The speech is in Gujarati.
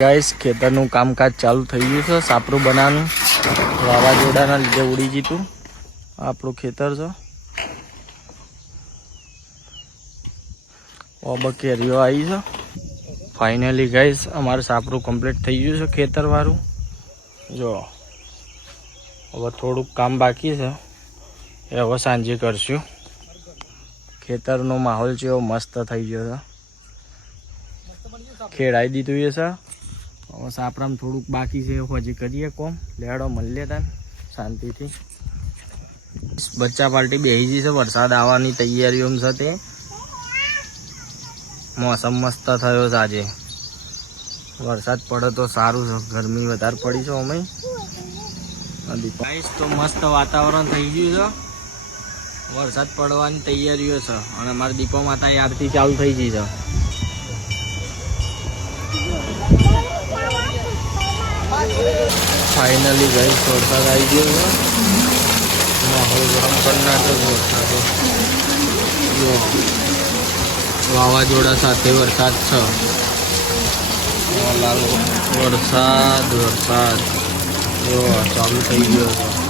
ગાઈસ ખેતરનું કામકાજ ચાલુ થઈ ગયું છે. સાપરું બનાવવાનું વાવાઝોડાના લીધે ઉડી જીતું આપણું ખેતર છે. ઓબ કેરીઓ આવી છે. ફાઇનલી ગાઈસ અમારું સાપરું કમ્પ્લીટ થઈ ગયું છે ખેતરવાળું. જો હવે થોડુંક કામ બાકી છે એ હવે સાંજે કરશું. ખેતરનો માહોલ છે એવો મસ્ત થઈ ગયો છે. ખેડાઈ દીધું એ છે. હવે સાપરામાં થોડુંક બાકી છે હજી કરીએ કોમ. લેડો મળીએ તાન શાંતિથી. બચ્ચા પાર્ટી બેહી ગઈ છે. વરસાદ આવવાની તૈયારીઓમાં છે. તે મોસમ મસ્ત થયો છે આજે. વરસાદ પડે તો સારું છે. ગરમી વધારે પડી છે અમે તો મસ્ત વાતાવરણ થઈ ગયું છે. વરસાદ પડવાની તૈયારીઓ છે અને મારા દીપો માતા આરતી ચાલુ થઈ ગઈ છે. ફાઇનલી ગઈ વરસાદ આવી ગયો છે. માહોલ ગરમ કરી નાખ્યો વરસાદ. જો વાવાઝોડા સાથે વરસાદ છે. વરસાદ જો ચાલુ થઈ ગયો છે.